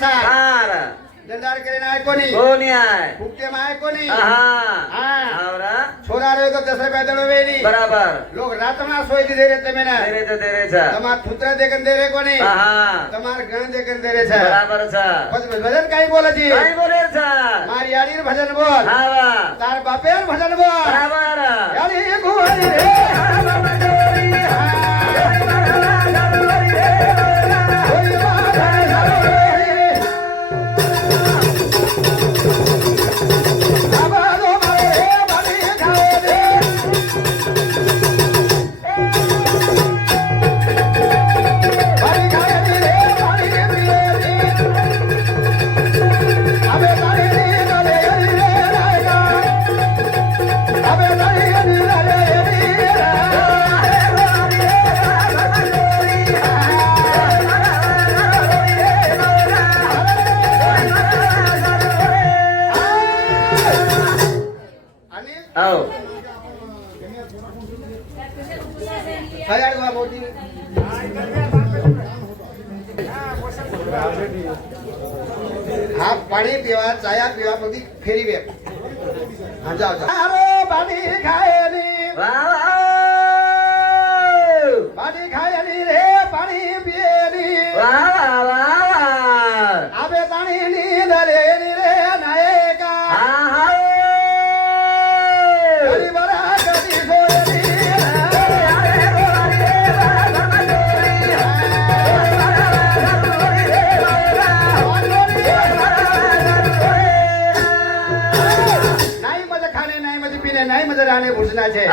साहेब. जंजारकरी नाही कोणी? कोणी आहे? फुकटे माय कोणी? हा. हाँ। आवरा छोरा रे तो दसरे पैदल वेली बराबर. लोग रात में सोई दे रहे थे मैंने. तेरे तो तुम्हार पुत्र देखन दे कोनी हां तुम्हार गण देखन दे रहे छ बराबर भजन काही बोले बोले छ मारी यारी भजन बोल. हां वा तार बापेर भजन बोल. बराबर.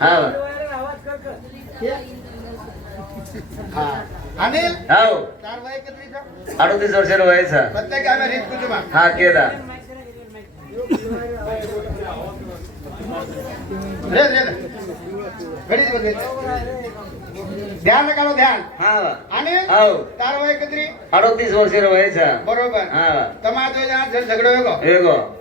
हो. हा. हा. अनिल हाव हो. चार वय अडतीस वर्षाला वयाचा प्रत्येक आम्ही रीत हा केला ध्यान नका ध्यान. हा. अनिल हाव हो. चार वय किती? अडतीस वर्षाला वयाचा बरोबर. हा. तमातो आज सगळं वेगळं. वेगळं.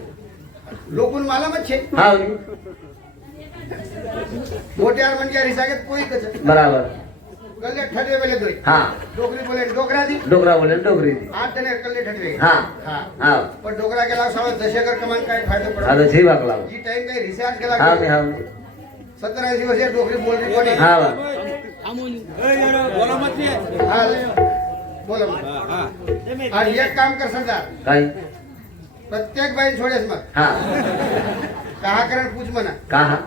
लोकून मला मच्छे. हा. मोठ्या म्हणजे रिसागत कोई कच बराबर. कल्ले ठरवे बेले दोई हा. डोकरी बोले डोकरा दी. डोकरा बोले डोकरी दी. आठ तने कल्ले ठरवे. हा. हा. पण डोकरा केला सावळ दशेकर कमान काय फायदा पडतो आता ठीक वाकला जी टाइम काही रिसर्च केला हा मी हा. सत्तर ऐंशी वर्ष डोकरी बोलली कोणी? हा. बोला. मत नाही बोला आणि एक काम कर समजा काय? કર સરદાર કાઈ પ્રત્યેક બાઈ છોડેસ મત હા કહાકરણ પૂછ મને કા હા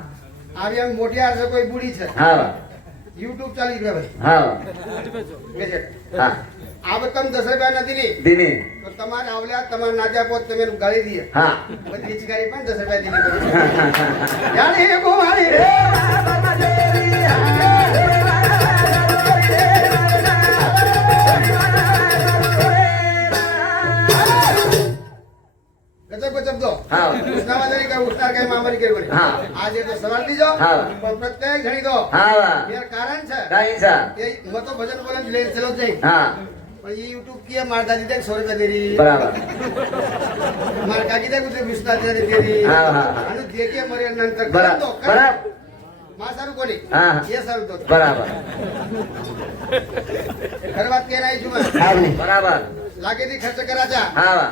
આવી આમ મોટી આર છે કોઈ બુડી છે હા વા યુટ્યુબ ચાલી ગયું ભાઈ હા ગેજેટ હા આ બધા તમે દસ રૂપિયા નથી ની દિને તો તમારે આવલ્યા તમારે નાદ્યા પોત તમે એનું ગાળી દઈએ હા બધી પિચકારી પણ દસ રૂપિયા દીધી યારી કુમારી રે બરાબર. કોની સારું તો. કે રહી છું બરાબર. લાગે થી ખર્ચ કરા જા હા.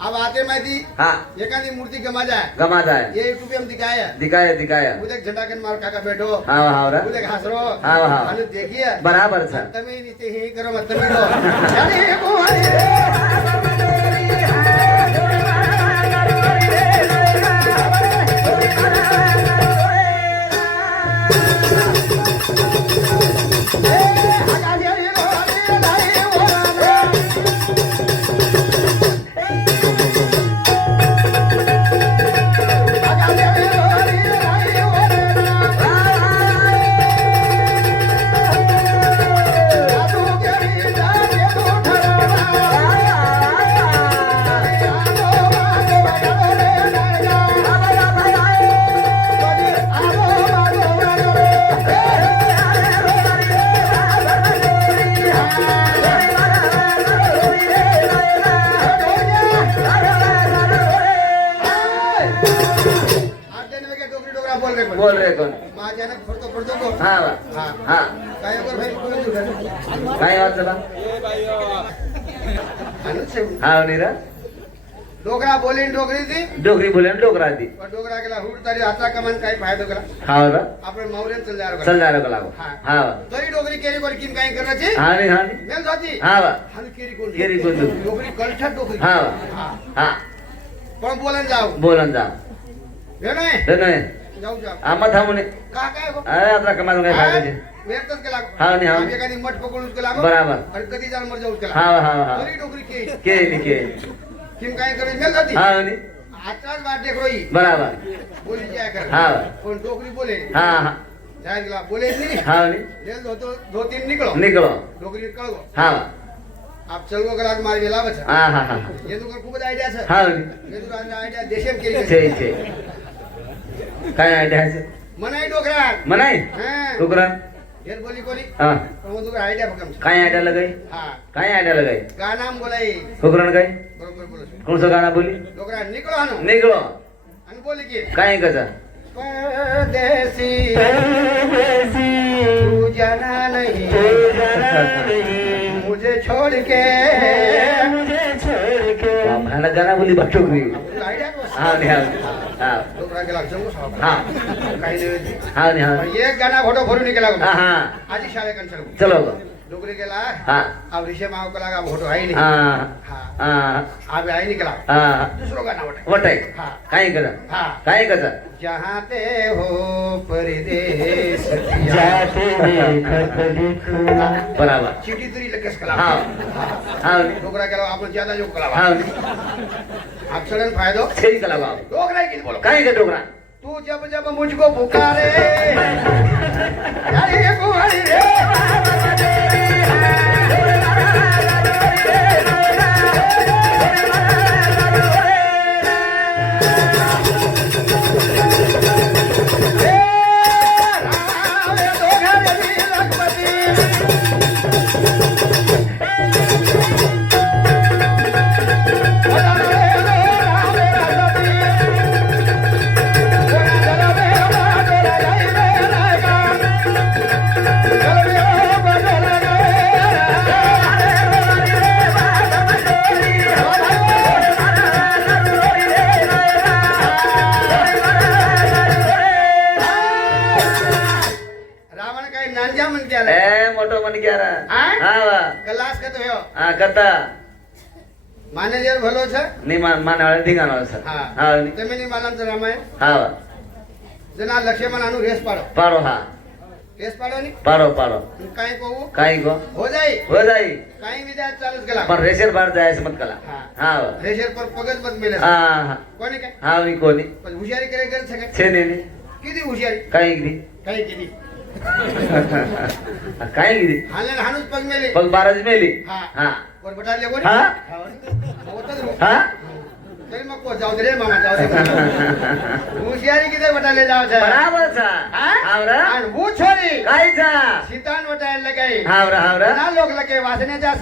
આ વાતે માંથી હા એકાદી મૂર્તિ ગમા જાય ગમા જાય એ યુટ્યુબ એમ દિખાય દિખાય દિખાય ઉદે ઝંડા કે મારો કાકા બેઠો હા હા રે ઉદે હાસરો હા, હા. અને દેખીએ બરાબર છે તમે નીચે હી કરો મત તમે લો યારી કુમારી રે બોલ રે કોણ बोल रे कोण हा. बा. हा. काय वाचला हा निरा. डोकरा बोलीन डोकरी ती. डोकरी बोल्या डोगरा ती. पण डोकरा गेला हुड तरी हाता कमान काही फायदा डोकरा हा बा आपण मावल्यान चल जायला बघा. चालणार का लागू हा. बा तरी डोकरी केरी वर किन काय करायची? हा रे हा रे. जाती. हा बा. हाल केरी कोण? केरी कोण तू? डोकरी कलठात डोकरी हा. हा. हा. पण बोलन जाऊ बोलन जाओ हे नाही. हे नाही. આમાં થાવું ને અરે આપણા કમાતું કઈ ફાયદો છે. હા ને હા. બરાબર. હા હા હા. કે. કે કેમ કાઈ કરે? મેલ હતી હા ને આટલા વાત દેખ રોઈ બરાબર. બોલી જાય કરે. હા. પણ ડોકરી બોલે. હા હા. જાય ગલા બોલે નહીં. હા ને લે દો તો દો તીન નીકળો. નીકળો. ડોકરી નીકળો હા. આપ ચલવો કલાક મારી વેલા છે. કાંઈ આઈડિયા છે મનાઈ ડોકરા મનાઈ ડોકરા યાર બોલી બોલી હા. હું તો આઈડિયા પકમ કાંઈ આઈડિયા લગાઈ હા. કાંઈ આઈડિયા લગાઈ ગાનામ બોલાઈ ડોકરાને કાંઈ? બરોબર બોલો કોણ સો ગાના બોલી? ડોકરા નીકળો આનો. નીકળો. અને બોલી કે. કાંઈ ગજા પરદેસી પરદેસી તું જાના નહીં. જાના નહીં. મુજે છોડ કે. મુજે છોડ કે. ગાના બોલી બાટો કરી હા ને હા. एक गाना फोटो भरून निघाला आधी शाळे कंसर चलो डोकरी गेला हा. ऋषे माव कला का फोटो आहे अभी आई निकला. दूसरों का नाम वटाई काय कदा काय कदा जहाते हो परदेश जाते देखत लिखना बराबर. चिटी तरी लगेच कला हा. हा डोकरा केला आपण ज्यादा योग कला हा अक्षरन फायदो? सही कला बा. डोकरा की बोलो? काय का डोकरा तू जब जब मुझको पुकारे. अरे गोहरी रे. नी मान मानावळ धिंगाणावळ सर हा. हा नी- जमिनी मानांचं रामाय हा. जना लक्ष्मण आणू रेस पाडो पारो हा. रेस पाडो नी पारो पारो मग काय कहू काय गो हो जाई. हो जाई. चालूच गेला. पण रेशेर बाहेर जायचं मत कला हा. हा. पर पगच बंद मिळेल हा हा. कोणी काय? हा मी पण हुशारी करे गरज सगळ्या? छे नेली किती हुशारी? काही इकडी काही किती? काय गिरी हाणायला पग मेले. पग बाराच मेली. हा. हा. हा? हा? तरी नको जाऊ दे रे मामा जाऊ दे. हुशियारी किती वटाले जाऊ लगाई आवरा आवरा ना लोक लगे वासनेच्या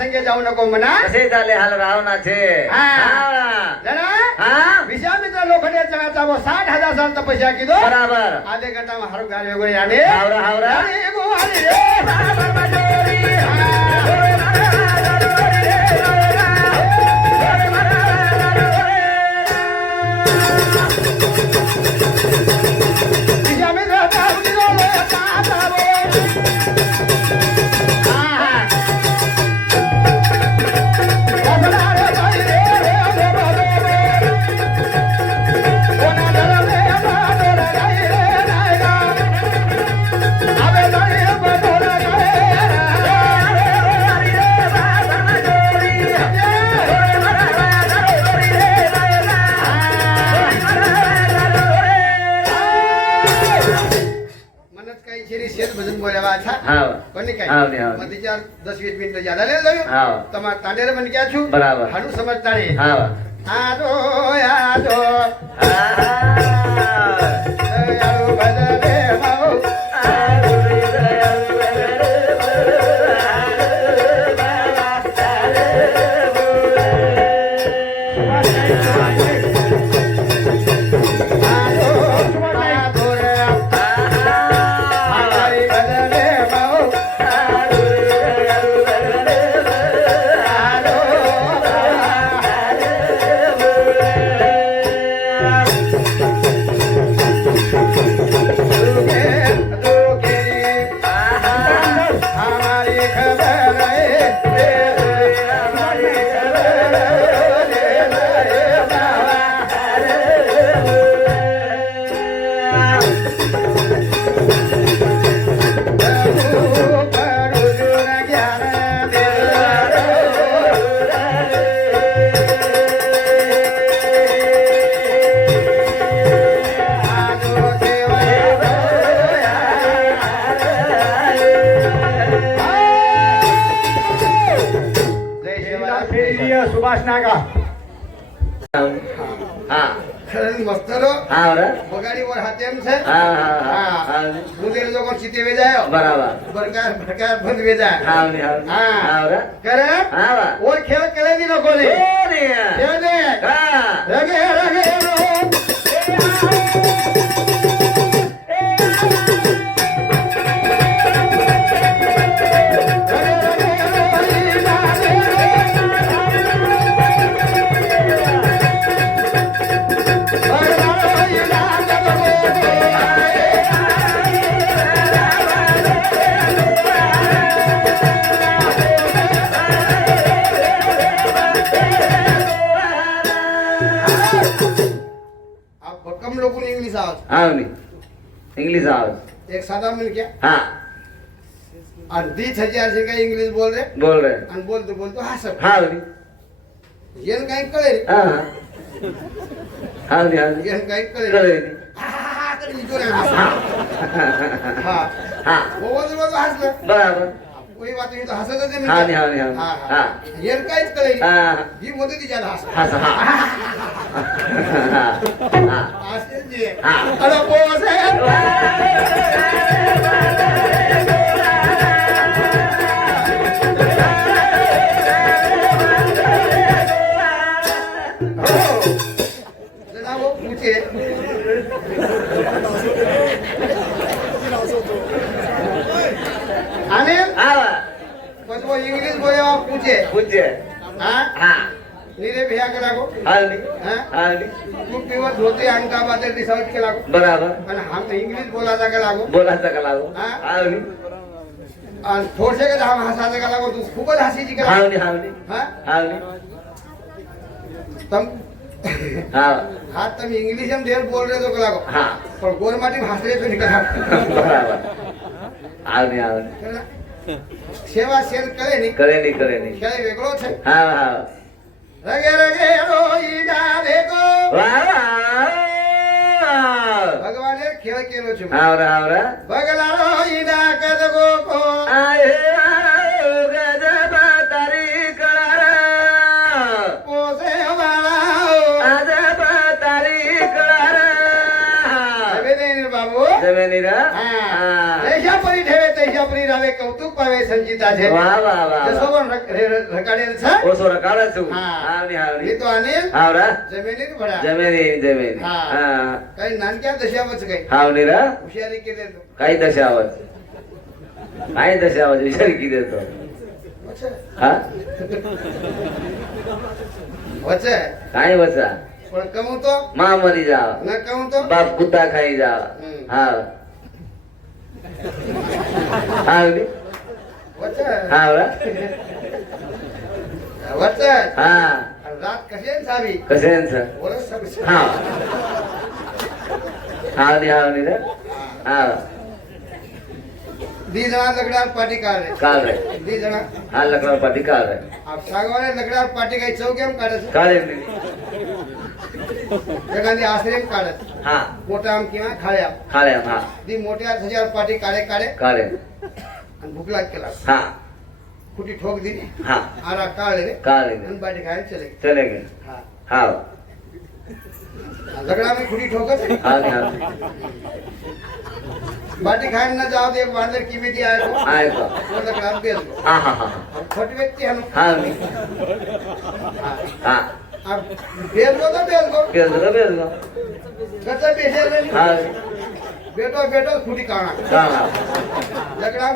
हाल रावणाचे? आवरा जरा? हा? विश्वामित्र लोखंडे जगाचा साठ हजार सालचा पैसा किलो. बराबर. आधे घंटा हरगार वेगळे आले. आवरा आवरा Música 10 20 મિનિટ જ્યાદા લે લઉં હા. તમાર તાંડેરે મને ક્યાં છું? બરાબર. હાનું સમજતાણી હા. આજો આજો હા હા. મસ્તરો હા બગાડી ઓર છે? હા હા હા. હા. મુંદેર લોકો સીતે વેજાયો બરાબર. બરકાર બરકાર બંધ વેજાય હા ને હા. કરે? હા ઓર ખેલ કરે દી લોકો ને હા. રગે રગે રો అవును इंग्लिश आवाज एक साधा मुलगा हा और बीस हजार से कहीं इंग्लिश बोल रे बोल रहे आणि बोलतो बोलतो हाँ सर हाँ ये कहीं हा हाँ हाँ हाँ ये कहीं करे करे हा हाँ हाँ हाँ हाँ वो बोलते बोलते हाँ बराबर कोई बात नहीं तो हंसत होते हाँ नहीं हाँ नहीं हाँ हाँ हाँ। ये का इस कले हाँ ये वो इंग्लिश बोले आप पूछे। पूछे। हाँ? हाँ। नीरे भैया के लागो। हाल हाँ? हाल तू पिवत धोते अंका बातें रिसर्च के लागो। बराबर। और हम इंग्लिश बोला था के लागो। बोला था के लागो। हाँ? हाल और थोड़े के हम हंसा के लागो तू खूब हंसी जी के हाल हाल हाँ? हाल तुम हाँ। हाँ तुम इंग्लिश में ढेर बोल रहे तो के लागो। हाँ। पर गोरमाटी भाषा तो निकला बराबर। हाल नहीं हाल સેવા શેર કરે નહીં. કરેલી કરેલી. ક્યાંય વેગળો છે. હા હા. રગે રગે રોઈડા વેગો વાહ વાહ. ભગવાને ખેલ કેલો છે. આવરા આવરા ભગલા રોઈડા કદગો કો આયે जमिनीरा परी ठेवे तैशा रावे. कौतुक पावे संचिता छे वा वा वा जसोबन रकाडेल छ ओसो रकाडाचू. हावनी हावनी तो अनिल. हावरा जमिनीत भडा. जमिनी जमिनी. हा. काही नानक्या दशावच काही? हावनी रा हुशारी केले काही दशावच. काही दशावच विचार की देतो हा? वच. काय वचा? पण कमवतो? महामारी जा. न कमवतो? बाप कुत्ता खाई जा. हा. आवडी हा वचन. हा. रात कसे सावी कसे सर? हा. हावडी हावडी रे हा. दी जना लकडार पाटी काढ. रे काढ. रे दी जना हा लकडार पाटी काढ. रे आप सागवाने लकडार पाटी काही चौकेम काढ काढ रे एखादी आश्रम काढत. हा. मोठ्याम किंवा खाळ्या. खाल्या हा. ती मोठ्या सजावर पाठी काळे काळे काळे आणि भुकला केला. हा. कुठे ठोक दिली. हा. आरा काळे काळे आणि पाठी खायला चले चले हा. हा. झगडा मी खुटी ठोकत? बाटी खायला ना जाऊ दे बांधर किमेटी आहे तो. तो. हा हा. हा. भेजलो तर भेजलो भेजलो तर भेजलो कसं भेटेल बेटो बेटो फुटी काढा लग्नाक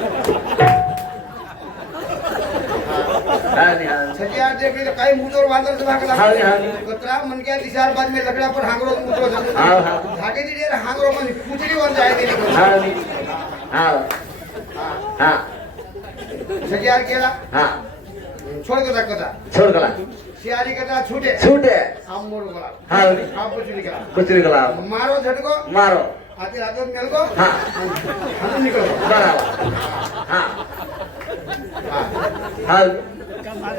काही मुजोर बांधर कतरा मनक्या दिशार बाद में लकड़ा पर हांगरो मुजरो धागे दी डेर हांगरो मन केला. हां. छोड़ कता कता छोड़ कला सियारी कता आम मोड़ मारो झटको. मारो.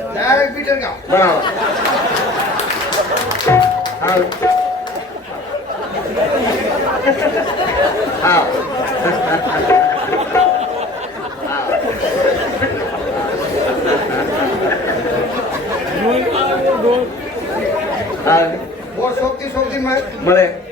ડાયરેક્ટ પીટર ગાવ બરાબર હાલ હાલ મળે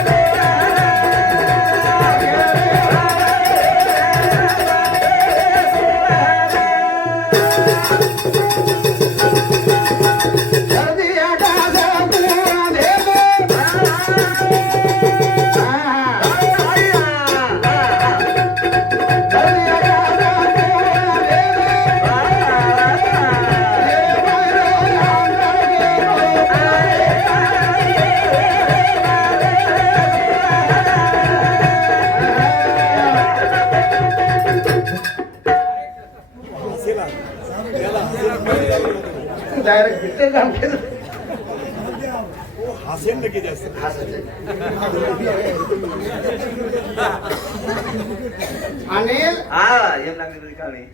काम केलं हसेल नक्की जास्त अनिल? हा एम लागले का नाही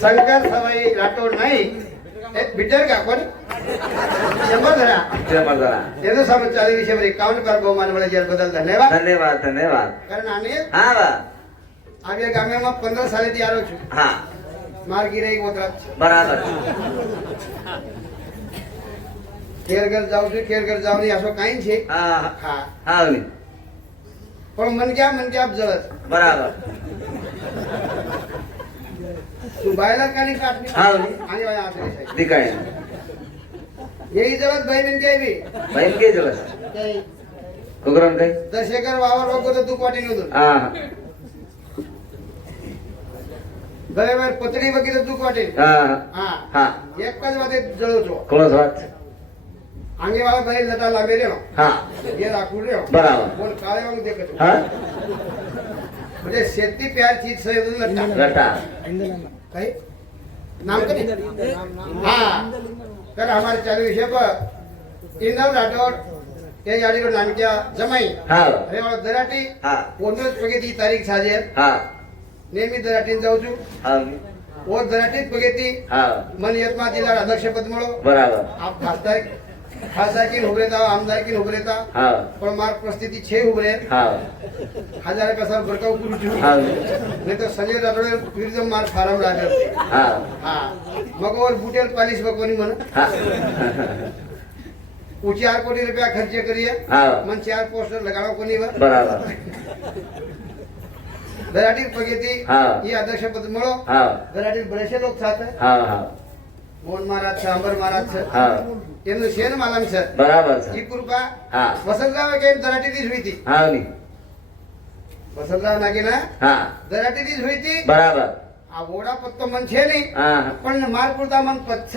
शंकर सवाई राठोड नाही. बिटर का कोण? शंभर धरा. शंभर धरा. त्याचं समोर चालू बहुमान बदल. धन्यवाद. धन्यवाद धन्यवाद. कारण अनिल? हा અનિલ હા બા આવ્યા ગામેમાં પંદર સાલેથી આવ્યો છું હા માર્ગી રહી ગોતરા બરાબર ખેર ઘર જાઉં છું ખેર ઘર જાઉં આસો કાંઈ છે હા હા હા ઓલી. પણ મન ક્યાં મન ક્યાં જળત બરાબર તું બાયલા કાની કાટની હા ઓલી. આની વાય આસરી છે દીકાઈ येई जवळ बहिणीन काय बी बहीण काय झालं काही कुकरण काय दशेकर वावर बघतो तर दुख वाटी नव्हतं हा हा. बरोबर पतडी बघितलं दुख वाटेल. हा. हा. हा. हा एकाच वाटे जळवतो कोणाच वाच अंगेवाला बैल जाता लांबे रे. हा. ये राखून रे बराबर. कोण काळे मग देखत हा? म्हणजे शेती प्यार चीज लट्टा. रटा काही? नाम हाँ. कर हमारे चालू विषय पर इंदल राठौर ये गाड़ी को नाम किया जमाई. हा. अरे वाला दराटी. हा. पगेती तारीख साजी हा. नेहमी दराटीन जाऊ छू हा. वो दराटीत हा. मन यत्मा जिल्हा अध्यक्षपद म्हणो बराबर. आप खासदार खासदारकीन उभरे था आमदारकीन उभरे था हा. पण मार परिस्थिती छे उभरे हा. हजार पैसा भड़काऊ करू छू हा. नहीं तो संजय राठौड़ फिर मार फार्म लागत हा. हा. मग वर बुटेल पालिश बकवनी म्हण हा. वो चार कोटी रुपया खर्चे करिए मन चार पोस्टर लगाओ कोनी वर. बराबर. घरातील पगेती ही. आदर्श पद मुळे. घरातील बरेचसे लोक साथ मोहन महाराज सांबर महाराज यांना शेन मालाम सर. बराबर ही कृपा वसंतराव नागे दराटी दिस होती. वसंतराव नागे ना दराटी दिस होती. बराबर. આવોડા મન છે ને પણ માર પૂરતા મન પચ્છ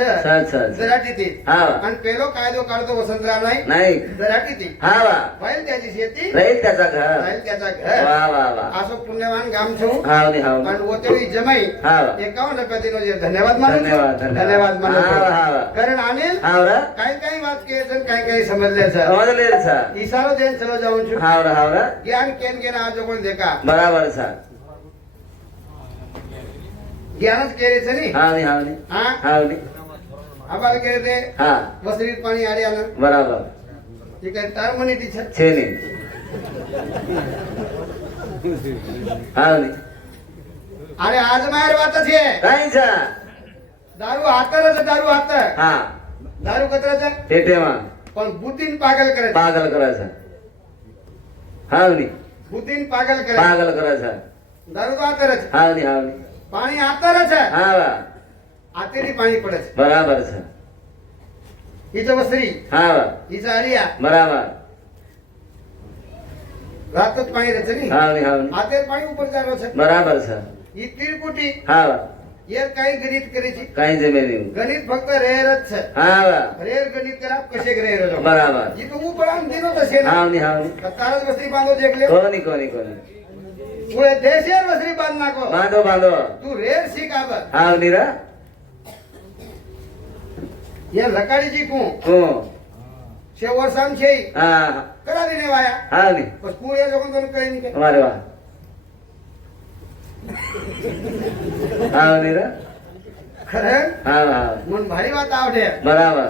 દરાટી થી અને પેલો કાયદો કાઢતો વસંતરામ નહીં નહીં દરાટી થી હા ભાઈ ત્યાંની શેતી રહી ત્યાંચા ઘર રહી ત્યાંચા ઘર વાહ વાહ વાહ આસો પુણ્યવાન ગામ છું હા ને હા પણ ઓતરી જમાઈ હા એકાવન પતિ નો જે ધન્યવાદ માનું ધન્યવાદ ધન્યવાદ માનું હા હા કારણ અનિલ હા કઈ કઈ વાત કહે છે કઈ કઈ સમજ લે છે સમજ લે છે ઈશારો દેન ચલો જાઉં છું હા હા જ્ઞાન કેન કેન આજો કોણ દેખા બરાબર છે ग्यारह केरे से नहीं हाँ नहीं हाँ नहीं हाँ? हाँ नहीं अब आगे कह रहे थे? हाँ. वसरीत पानी आ रहा बराबर. ये कहता है मनी थी छह नहीं हाँ नहीं अरे आज मायर बात छे नाही जा दारू हाताला दारू हात. हा. दारू कचराचा ते ठेवा पण बुतीन पागल करायचं. पागल करायचा. हा बुतीन पागल करायचा. पागल करायचा. दारू हातालाच हा नाही हा नाही પાણી આતરે છે. હા આતેરી પાણી પડે છે. બરાબર છે. ઈ તો વસરી હા ઈ તો હરિયા બરાબર. રાત પાણી રહે છે ને હા હા આતેર પાણી ઉપર જારો છે. બરાબર છે. ઈ ત્રિકુટી હા યે કઈ ગણિત કરી છે. કઈ જમેરી ગણિત ફક્ત રેર જ છે. હા રેર ગણિત કર આપ કશે રેર બરાબર. ઈ તો હું પણ આમ દીનો તો છે હા હા તારો વસરી બાંધો દેખ લે કોની કોની કોની तुळे देशेर वसरी बांध नाको बांधो बांधो. तू रेर शिक आब. हाव निर ये लकाडी जी कू. हो. शे वर्षाम शे हा. करा दिने वाया हाव नि बस कुळे लोकन कोण कळेन के वारे वा हाव निर खरं? हाव हाव मन भारी वात आवडे. बराबर.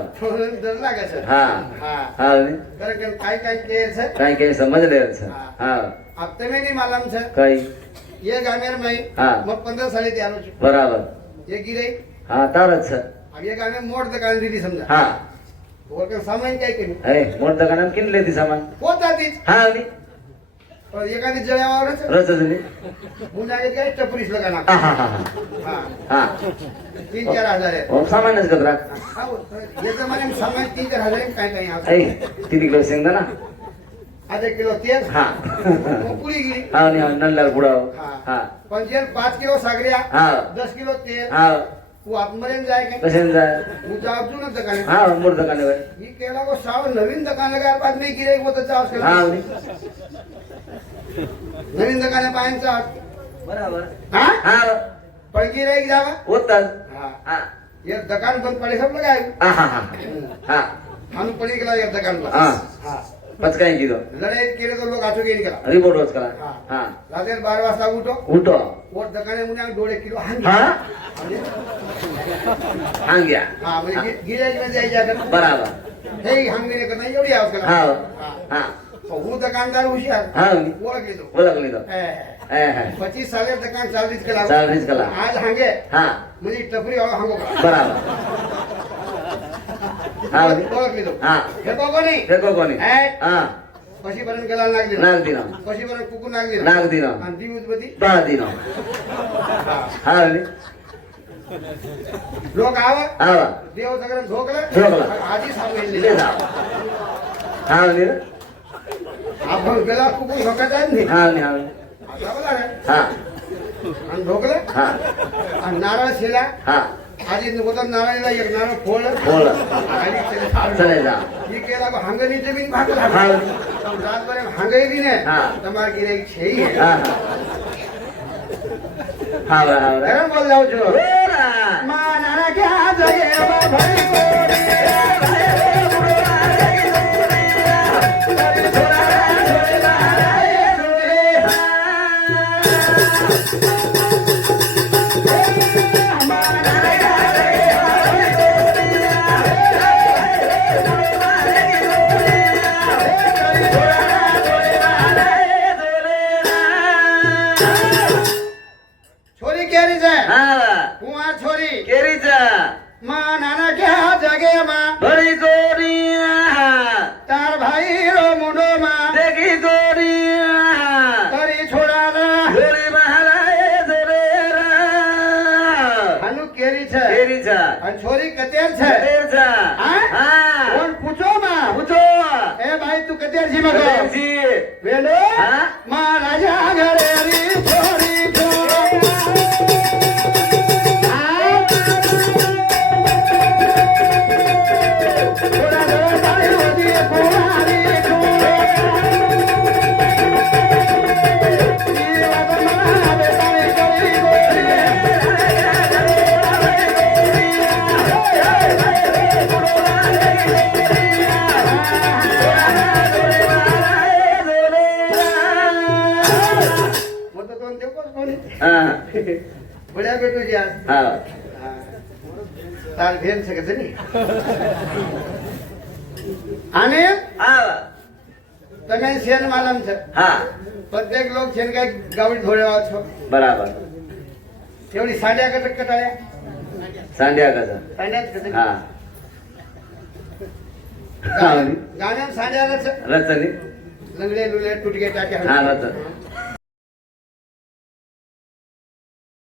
डर लागे सर हा. हा. हाव नि कारण काय काय केर सर? काय काय समजले सर. हा. हफ्ते में नहीं मालूम सर ये गामेर में हाँ. मैं पंद्रह साल तैयार हो बराबर. ये गिरे. हाँ सर. अब ये गाने मोड़ दुकान दी थी समझा हाँ सामान काय किन अरे मोड़ दुकान किन लेती सामान. कौन जाती. हा अभी और ये गाने काय? टपरीस लगाना हा हा हा हा. तीन चार हजार आहे सामान्यच गदरा हो. हे जमाने सामान तीन चार हजार काय काय तिथे ना ಅದೇ ಕಿಲೋ ತೇಲ್ ಹಾ ಪುಳಿಗಿರಿ ಹಾವ್ ನೀವು पाच किलो सागऱ्या दस किलो तेल हा. जाय दुकान हा मोठ दुकान मी केला नवीन दुकान काय पाच मी गिराईक नवीन दुकान पायांचा बरोबर. हा? पण गिराईक जावा होतात. हा. हा. पडे सब लगाय हा हा हा. गेला दुकान हा. पचका किलो. लड़ाई केले तो लोग आचो गेली केला रिपोर्ट रोज करा हा. रात्री बारा वाजता उठो. उठो. पोट दकाने मुने डोळे किलो हांग हा? घ्या हा म्हणजे म्हणजे बराबर हे. हांग गेले का नाही एवढी आवाज करा हा. हा. हूँ दुकानदार हुशियार हाँ. ओळख ओळख लिदो पच्चीस साले दुकान चालीस कला चालीस कला आज हांगे. हा. म्हणजे टपरी और हांगो बराबर. हा. ओळखली तो. हा. कोणी हे हा कशी पर्यंत गेला लागली लागली ना कशी पर्यंत कुकू लागली लागली ना आणि ती उद्बती बाळदी ना हा लोक आवा. देव सगळं झोकलं. झोकलं. आधी सांगितले हा आपण गेला कुकू झोकायचा नाही. हा हा हा. आणि झोकलं. हा. आणि नारळ शिला. हा. ಅದರಿಂದ ನಾವೆಲ್ಲ ಈಗ ನಾನು ಬೋಳ ಬೋಳ ಸರಿಲ್ಲ ಈ ಕೇಳಾಗ ಹಂಗ ನಿಂತು ಬಿಂಗ್ ಹಾಕಲ್ಲ ನಮ್ಮ ರಾಜ್ಬಾರಿ ಹಂಗ ಇದೀನಿ ನಮ್ಮ ಗಿರ ಛೇ ಹೌದಾ ಹೌದಾ ಬೋಲ್ ಯಾವ್ದು ಮಾ ನಾನ ಜಾದ તાર બેન છે કે છે ની? આને હા તમે શેન માલમ છે હા પ્રત્યેક લોક છે ને કઈ ગાવડી ધોળેવા છો બરાબર એવડી સાડ્યા કટક કટાડ્યા સાંડ્યા કસા સાડ્યા જ કટક. હા હા ગાને સાડ્યા છે રતની લંગડે લુલે તૂટી ગયા હા ટાટ્યા રતન